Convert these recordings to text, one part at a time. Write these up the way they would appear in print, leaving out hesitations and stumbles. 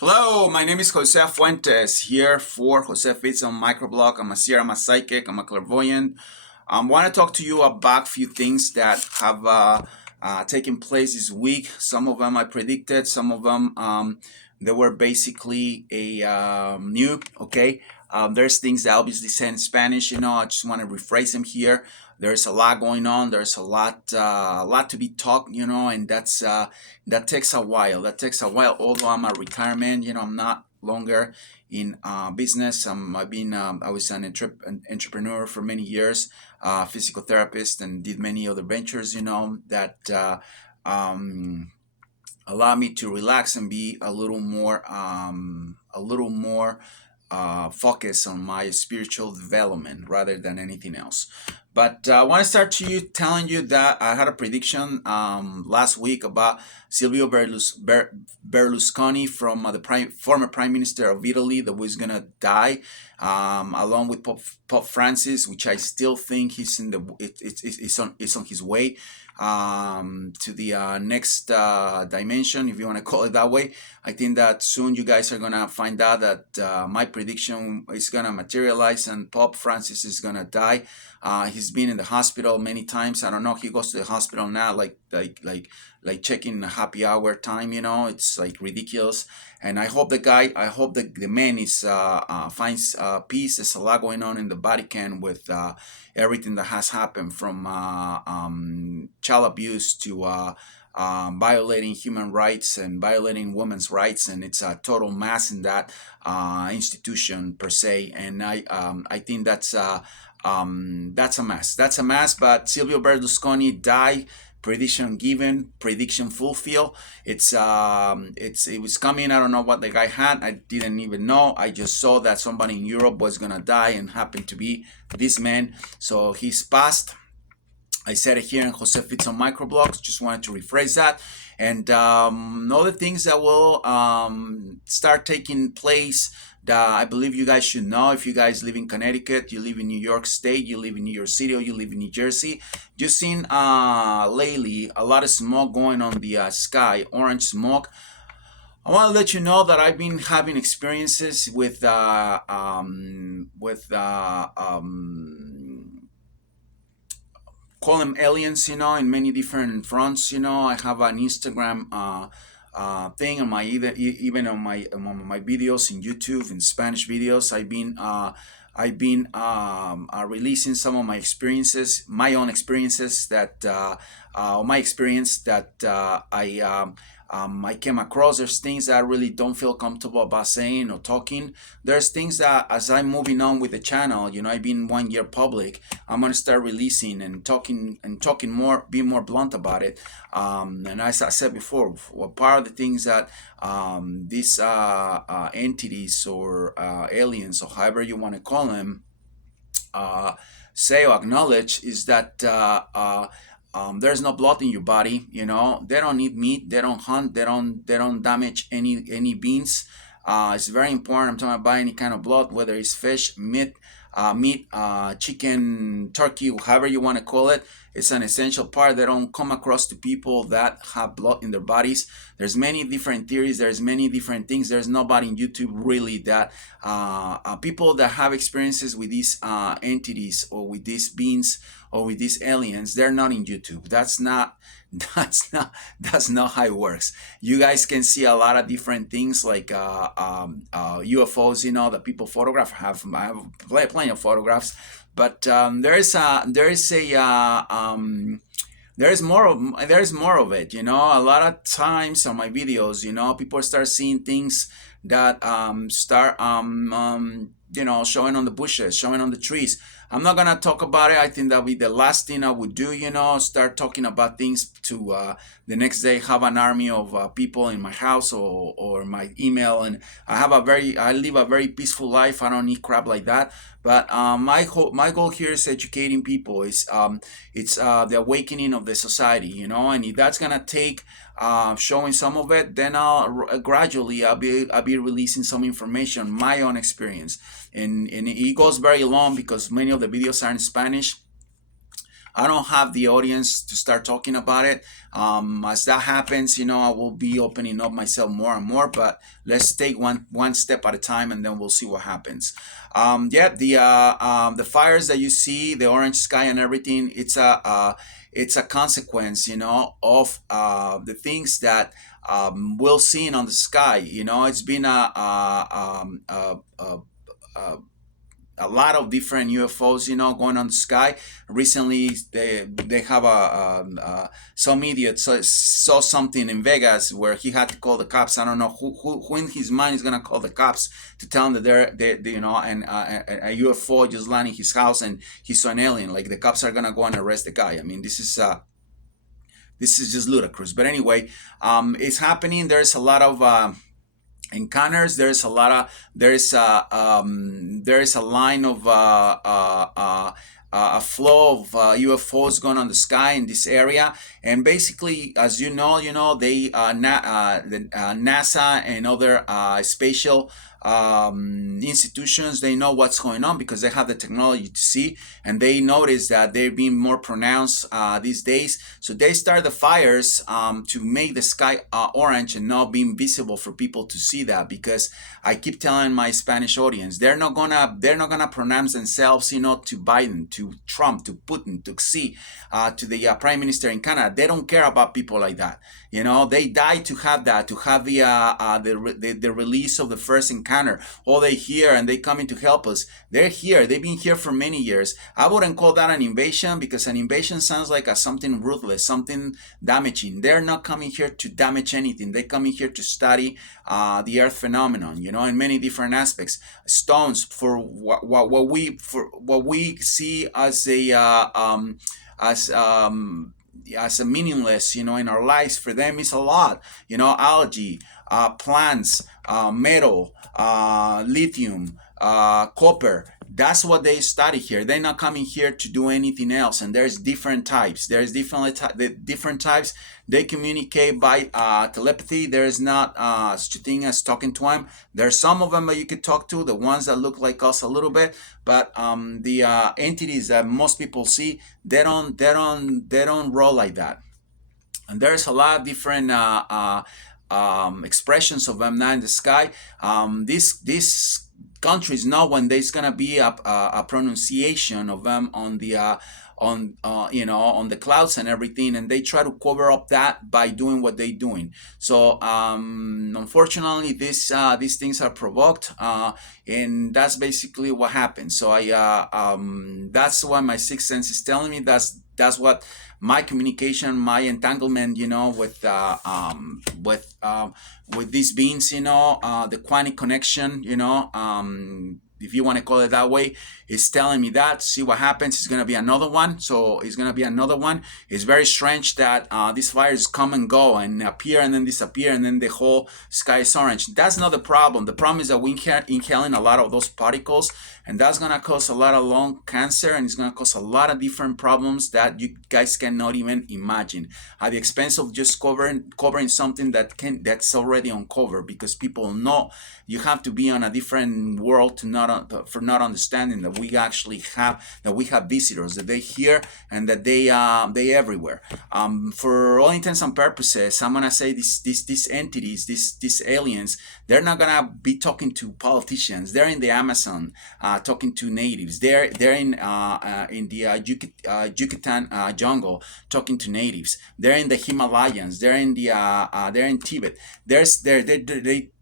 Hello, my name is Jose Fuentes here for Jose Fits on Microblog. I'm a seer, I'm a psychic, I'm a clairvoyant. I want to talk to you about a few things that have taken place this week. Some of them I predicted, some of them they were basically a new, okay? There's things that obviously say in Spanish, I just want to rephrase them here. There's a lot going on. There's a lot to be talked, and that takes a while. That takes a while. Although I'm a retirement, I'm not longer in business. I was an entrepreneur for many years, physical therapist, and did many other ventures, that allow me to relax and be a little more focused on my spiritual development rather than anything else. But I want to start telling you that I had a prediction last week about Silvio Berlusconi from the former Prime Minister of Italy that was gonna die, along with Pope Francis, which I still think he's in it's on his way to the next dimension, if you want to call it that way. I think that soon you guys are gonna find out that my prediction is gonna materialize and Pope Francis is gonna die. He's been in the hospital many times. I don't know. He goes to the hospital now, like checking happy hour time. It's like ridiculous. And I hope the man is finds peace. There's a lot going on in the Vatican with everything that has happened from child abuse to violating human rights and violating women's rights, and it's a total mess in that institution per se. And I think that's a mess. That's a mess. But Silvio Berlusconi died. Prediction given, prediction fulfilled. It was coming. I don't know what the guy had. I didn't even know. I just saw that somebody in Europe was gonna die, and happened to be this man. So he's passed. I said it here in Jose Fits on Microblogs. Just wanted to rephrase that. And other things that will start taking place that I believe you guys should know. If you guys live in Connecticut, you live in New York State, you live in New York City, or you live in New Jersey, you've seen lately a lot of smoke going on the sky, orange smoke. I want to let you know that I've been having experiences with call them aliens, in many different fronts. I have an Instagram thing on my even on my videos in YouTube, in Spanish videos. I've been releasing some of my experiences, my own experiences my experience that I came across. There's things that I really don't feel comfortable about saying or talking. There's things that, as I'm moving on with the channel, I've been 1 year public. I'm gonna start releasing and talking more, be more blunt about it. And as I said before, part of the things that these entities or aliens, or however you want to call them, say or acknowledge is that there's no blood in your body. They don't eat meat. They don't hunt. They don't damage any beings. It's very important. I'm talking about any kind of blood, whether it's fish, meat, chicken, turkey, however you want to call it. It's an essential part. They don't come across to people that have blood in their bodies. There's many different theories. There's many different things. There's nobody in YouTube really that people that have experiences with these entities or with these beings or with these aliens. They're not in YouTube. That's not how it works. You guys can see a lot of different things like UFOs, that people photograph. I have plenty of photographs, but there's more of it. A lot of times on my videos, people start seeing things that start showing on the bushes, showing on the trees. I'm not gonna talk about it. I think that'll be the last thing I would do. Start talking about things to the next day have an army of people in my house or my email. And I live a very peaceful life. I don't need crap like that. But my goal here is educating people. It's the awakening of the society. And if that's gonna take showing some of it, then I'll be releasing some information, my own experience, and it goes very long because many of the videos are in Spanish. I don't have the audience to start talking about it. As that happens, I will be opening up myself more and more. But let's take one step at a time, and then we'll see what happens. Yeah, the fires that you see, the orange sky and everything, it's a consequence, of the things that we'll see on the sky. It's been a lot of different UFOs, going on the sky. Recently, they have some idiot saw something in Vegas where he had to call the cops. I don't know who in his mind is gonna call the cops to tell them that they and a UFO just landed in his house and he saw an alien. Like the cops are gonna go and arrest the guy. I mean, this is just ludicrous. But anyway, it's happening. There's a lot of encounters. There is a line of a flow of UFOs going on the sky in this area, and basically, as they NASA and other spatial institutions, they know what's going on because they have the technology to see, and they notice that they're being more pronounced these days. So they start the fires to make the sky orange and not being visible for people to see that. Because I keep telling my Spanish audience, they're not gonna pronounce themselves, to Biden, to Trump, to Putin, to Xi, to the Prime Minister in Canada. They don't care about people like that. They die to have that, to have the release of the first encounter. Oh, they here and they coming to help us. They're here. They've been here for many years. I wouldn't call that an invasion, because an invasion sounds like something ruthless, something damaging. They're not coming here to damage anything. They're coming here to study the Earth phenomenon, in many different aspects. Stones, for what we see as as as a meaningless, in our lives, for them is a lot. Algae, plants, metal, lithium, copper. That's what they study here. They're not coming here to do anything else. And there's different types. The different types. They communicate by telepathy. There is not such a thing as talking to them. There's some of them that you could talk to, the ones that look like us a little bit. But the entities that most people see, they don't roll like that. And there's a lot of different expressions of them now in the sky. These countries know when there's gonna be a pronunciation of them on the on the clouds and everything, and they try to cover up that by doing what they're doing. So unfortunately, these things are provoked, and that's basically what happens. So that's what my sixth sense is telling me. That's what my communication, my entanglement, with these beings, the quantic connection, if you want to call it that way, is telling me that. See what happens. It's going to be another one. So it's going to be another one. It's very strange that these fires come and go and appear and then disappear, and then the whole sky is orange. That's not the problem. The problem is that we're inhaling a lot of those particles, and that's going to cause a lot of lung cancer, and it's going to cause a lot of different problems that you guys cannot even imagine, at the expense of just covering something that's already uncovered. Because people know you have to be on a different world for not understanding that we have visitors, that they here, and that they everywhere. For all intents and purposes, I'm gonna say these entities, these aliens, they're not gonna be talking to politicians. They're in the Amazon talking to natives. They're in the Yucatan jungle talking to natives. They're in the Himalayas. They're in Tibet.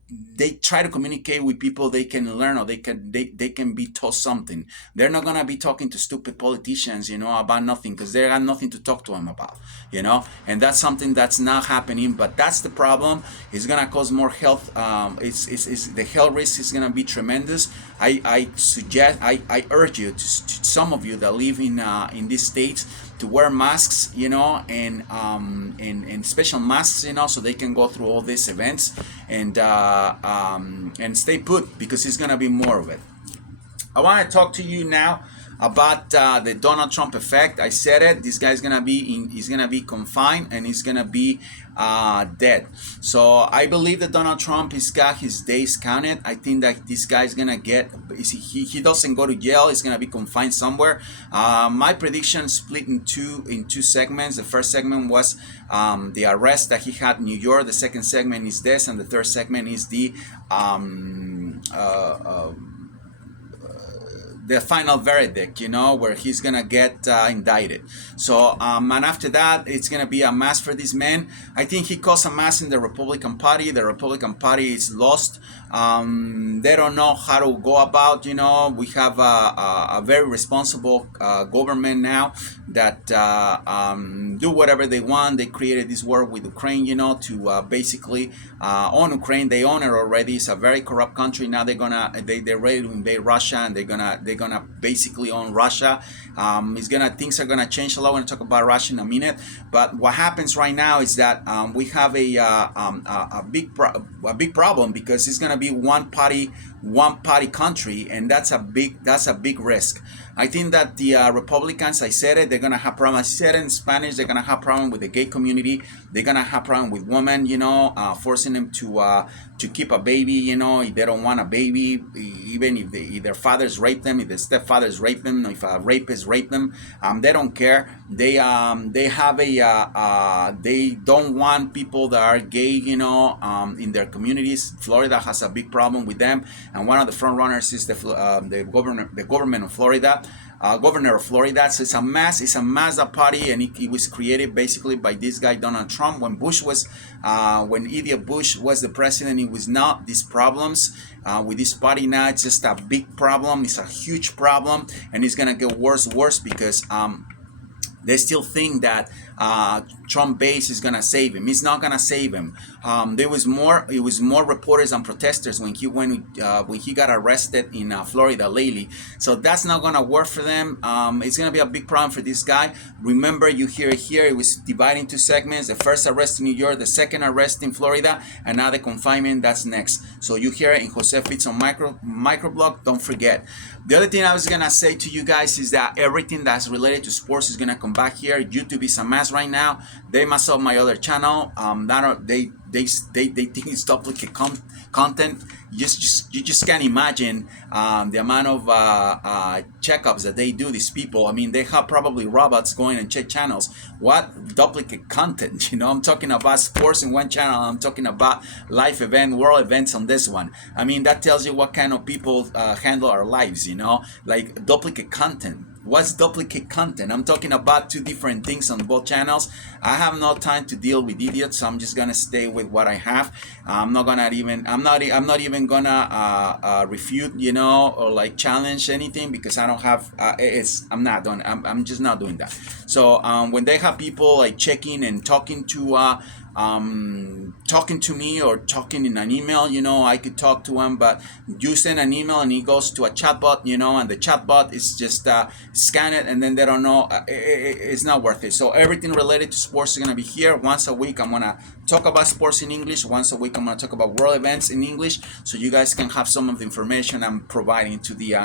They try to communicate with people they can learn, or they can be taught something. They're not gonna be talking to stupid politicians, about nothing, because they got nothing to talk to them about, and that's something that's not happening. But that's the problem. It's gonna cause more health. It's the health risk is gonna be tremendous. I urge you, to some of you that live in these states, to wear masks, and special masks, so they can go through all these events, and stay put, because it's gonna be more of it. I want to talk to you now about the Donald Trump effect. I said it. This guy's gonna be he's gonna be confined and he's gonna be dead. So I believe that Donald Trump has got his days counted. I think that this guy's gonna get. He doesn't go to jail. He's gonna be confined somewhere. My prediction split in two segments. The first segment was the arrest that he had in New York. The second segment is this, and the third segment is the final verdict, where he's gonna get indicted. So, and after that, it's gonna be a mess for this man. I think he caused a mess in the Republican Party. The Republican Party is lost. They don't know how to go about. We have a very responsible government now that do whatever they want. They created this war with Ukraine, to basically own Ukraine. They own it already. It's a very corrupt country. Now they're ready to invade Russia, and they're gonna basically own Russia. Things are gonna change a lot. We're gonna talk about Russia in a minute. But what happens right now is that we have a big problem, because it's gonna be one party country, and that's a big risk. I think that the Republicans, I said it, they're gonna have problem. I said it in Spanish. They're gonna have problem with the gay community. They're gonna have problem with women, forcing them to keep a baby, if they don't want a baby, even if their fathers rape them, if their stepfathers rape them, if a rapist rape them, they don't care. They have they don't want people that are gay, in their communities. Florida has a big problem with them, and one of the front runners is the government of Florida. Governor of Florida. So it's a mess. It's a mess, that party, and it was created basically by this guy Donald Trump. When idiot Bush was the president, it was not these problems. With this party now, it's just a big problem. It's a huge problem, and it's gonna get worse because they still think that Trump base is gonna save him. It's not gonna save him. It was more reporters and protesters when he got arrested in Florida lately. So that's not gonna work for them. It's gonna be a big problem for this guy. Remember, you hear it here. It was divided into segments. The first arrest in New York, the second arrest in Florida, and now the confinement. That's next. So you hear it in Jose Fitz on microblog. Don't forget. The other thing I was gonna say to you guys is that everything that's related to sports is gonna come back here. YouTube is a mess right now. They mess up my other channel. They think it's duplicate content. You just can't imagine the amount of checkups that they do. These people. I mean, they have probably robots going and check channels. What duplicate content? I'm talking about sports in one channel. I'm talking about life event, world events on this one. I mean, that tells you what kind of people handle our lives. Like duplicate content. What's duplicate content? I'm talking about two different things on both channels. I have no time to deal with idiots, so I'm just gonna stay with what I have. I'm not even gonna refute, or like challenge anything, because I don't have. I'm just not doing that. So when they have people like checking and talking to me or talking in an email, I could talk to them, but you send an email and it goes to a chatbot, and the chatbot is just scan it, and then they don't know. It's not worth it. So everything related to sports is going to be here. Once a week, I'm going to talk about sports in English. Once a week, I'm going to talk about world events in English, so you guys can have some of the information I'm providing to the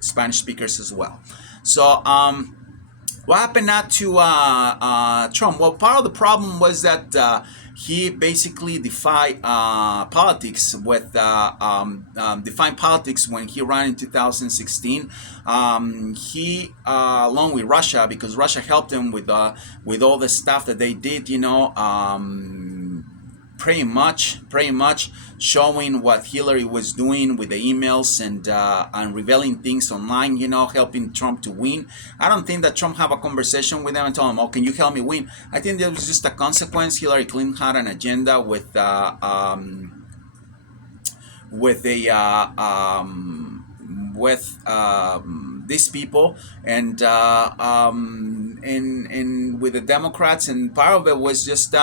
Spanish speakers as well. So, what happened now to Trump? Well, part of the problem was that he basically defied politics defined politics when he ran in 2016. He, along with Russia, because Russia helped him with all the stuff that they did, pretty much showing what Hillary was doing with the emails and revealing things online, helping Trump to win. I don't think that Trump have a conversation with them and told him, "Oh, can you help me win?" I think there was just a consequence. Hillary Clinton had an agenda with these people, and in with the Democrats, and part of it was just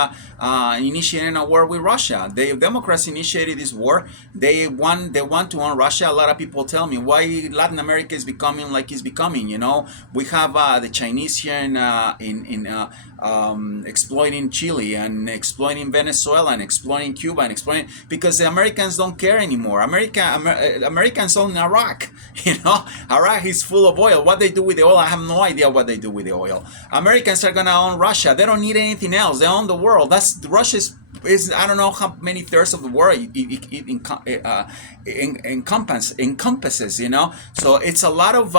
initiating a war with Russia. The Democrats initiated this war. They want to own Russia. A lot of people tell me why Latin America is becoming like it's becoming. We have the Chinese here in exploiting Chile and exploiting Venezuela and exploiting Cuba and exploiting because the Americans don't care anymore. Americans own Iraq. Iraq is full of oil. What they do with the oil, I have no idea what they do with the oil. Americans are gonna own Russia. They don't need anything else. They own the world. That's Russia's is I don't know how many thirds of the world encompasses. So it's a lot of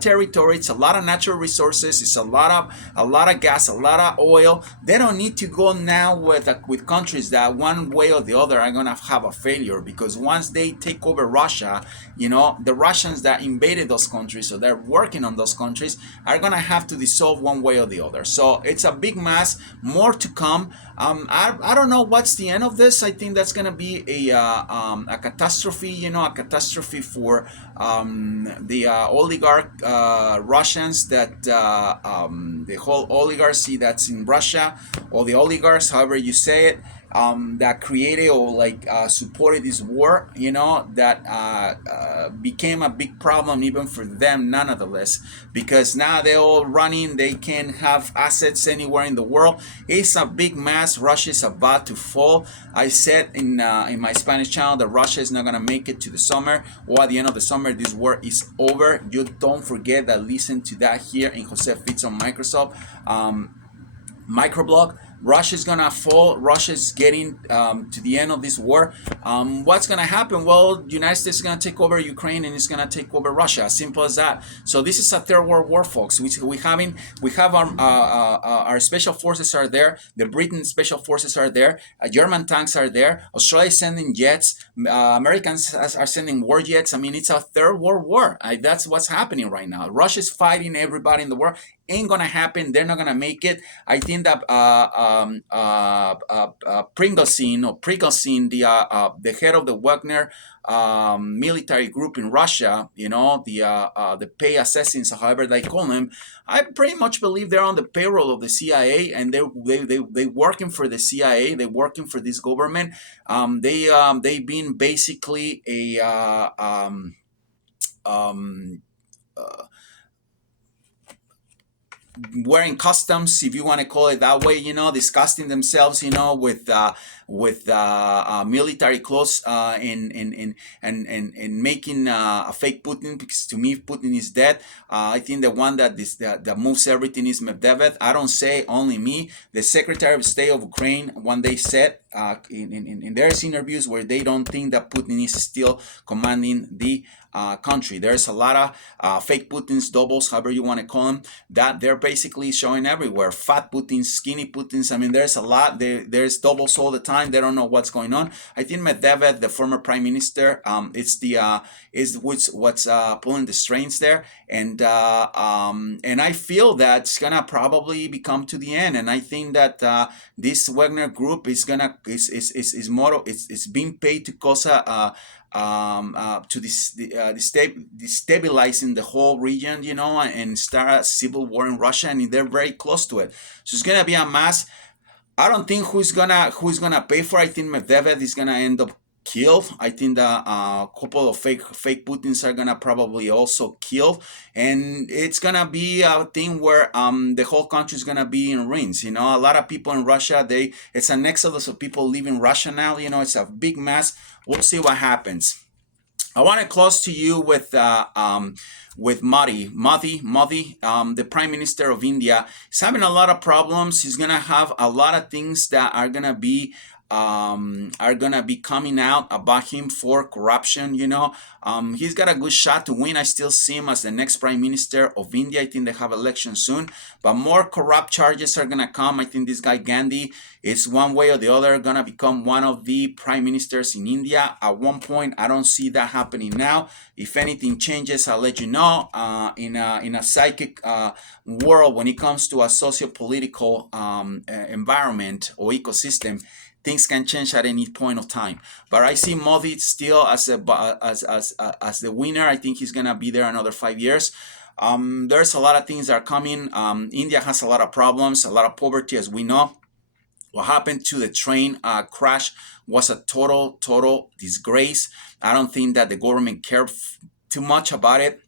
territory. It's a lot of natural resources. It's a lot of gas, a lot of oil. They don't need to go now with countries that one way or the other are gonna have a failure, because once they take over Russia, the Russians that invaded those countries, so they're working on those countries, are gonna have to dissolve one way or the other. So it's a big mess. More to come. I don't know what's the end of this. I think that's gonna be a catastrophe. A catastrophe for the oligarch Russians, that the whole oligarchy that's in Russia, or the oligarchs, however you say it, that created or supported this war, that became a big problem even for them nonetheless, because now they're all running. They can have assets anywhere in the world. It's a big mess. Russia is about to fall. I said in my Spanish channel that Russia is not going to make it to the summer, or at the end of the summer this war is over. You don't forget that. Listen to that here in Jose Fitz on Microsoft microblog. Russia's gonna fall. Russia's getting to the end of this war. What's gonna happen? Well, the United States is gonna take over Ukraine, and it's gonna take over Russia. Simple as that. So this is a third world war, folks. We have our special forces are there. The Britain special forces are there. German tanks are there. Australia is sending jets. Americans are sending war jets. I mean, it's a third world war. That's what's happening right now. Russia's fighting everybody in the world. Ain't gonna happen. They're not gonna make it. I think that Prigozhin, the head of the Wagner military group in Russia, the pay assassins, however they call them, I pretty much believe they're on the payroll of the CIA, and they working for the CIA. They're working for this government. They've been basically a wearing customs, if you want to call it that way, disgusting themselves, with military clothes, and making a fake Putin, because to me Putin is dead. I think the one that moves everything is Medvedev. I don't say only me. The Secretary of State of Ukraine one day said in their interviews where they don't think that Putin is still commanding the country. There's a lot of fake Putins, doubles, however you want to call them, that they're basically showing everywhere. Fat Putins, skinny Putins. I mean, there's a lot. There's doubles all the time. They don't know what's going on. I think Medvedev, the former prime minister, is what's pulling the strings there, and I feel that's gonna probably become to the end. And I think that this Wagner group is being paid to cause to destabilizing the whole region, and start a civil war in Russia, and they're very close to it. So it's gonna be a mass. I don't think who's gonna pay for it. I think Medvedev is gonna end up killed. I think that a couple of fake Putins are gonna probably also killed, and it's gonna be a thing where the whole country is gonna be in ruins. A lot of people in Russia, it's an exodus of people leaving Russia now. It's a big mess. We'll see what happens. I want to close to you with Modi, the Prime Minister of India. He's having a lot of problems. He's gonna have a lot of things that are gonna be coming out about him for corruption. He's got a good shot to win. I still see him as the next Prime Minister of India. I think they have elections soon, but more corrupt charges are gonna come. I think this guy Gandhi is one way or the other gonna become one of the prime ministers in India at one point. I don't see that happening now. If anything changes, I'll let you know. In a psychic world, when it comes to a socio-political environment or ecosystem, things can change at any point of time. But I see Modi still as the winner. I think he's gonna be there another 5 years. There's a lot of things that are coming. India has a lot of problems, a lot of poverty, as we know. What happened to the train crash was a total disgrace. I don't think that the government cared too much about it.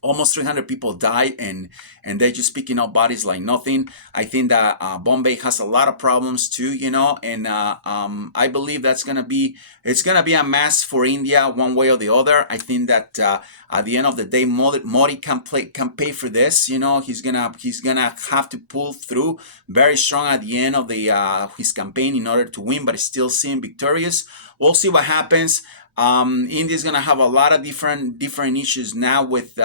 Almost 300 people died, and they're just picking up bodies like nothing. I think that Bombay has a lot of problems too, and I believe it's gonna be a mess for India one way or the other. I think that at the end of the day, Modi can pay for this. He's gonna have to pull through very strong at the end of the his campaign in order to win, but still seem victorious. We'll see what happens. India is gonna have a lot of different issues now with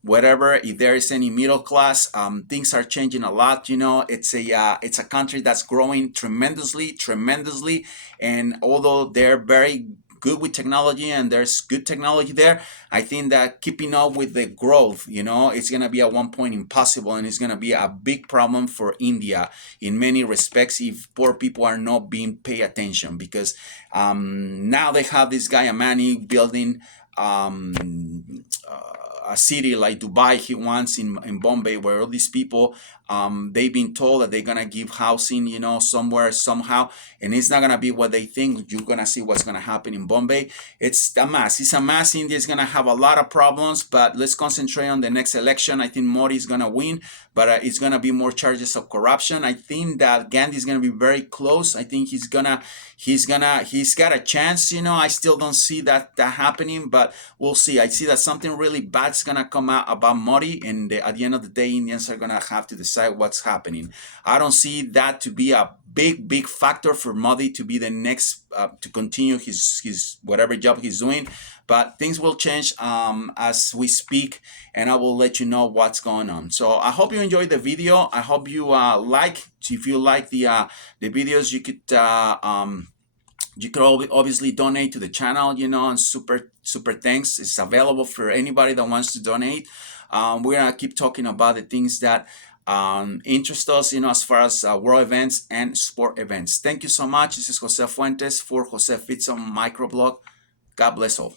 whatever, if there is any middle class. Things are changing a lot. It's a country that's growing tremendously, and although they're very good with technology and there's good technology there, I think that keeping up with the growth, it's going to be at one point impossible, and it's going to be a big problem for India in many respects if poor people are not being paid attention, because now they have this guy Amani building a city like Dubai he wants in Bombay, where all these people, they've been told that they're gonna give housing, somewhere somehow, and it's not gonna be what they think. You're gonna see what's gonna happen in Bombay. It's a mess. It's a mess. India is gonna have a lot of problems, but let's concentrate on the next election. I think Modi is gonna win, but it's gonna be more charges of corruption. I think that Gandhi is gonna be very close. I think he's got a chance. I still don't see that happening, but we'll see. I see that something really bad's gonna come out about Modi, and at the end of the day, Indians are gonna have to decide what's happening. I don't see that to be a big factor for Modi to be the next to continue his whatever job he's doing, but things will change as we speak, and I will let you know what's going on. So I hope you enjoyed the video. I hope you if you like the videos, you could obviously donate to the channel, and super thanks. It's available for anybody that wants to donate. We're gonna keep talking about the things that interest us, as far as world events and sport events. Thank you so much. This is Jose Fuentes for Jose Fits on Microblog. God bless all.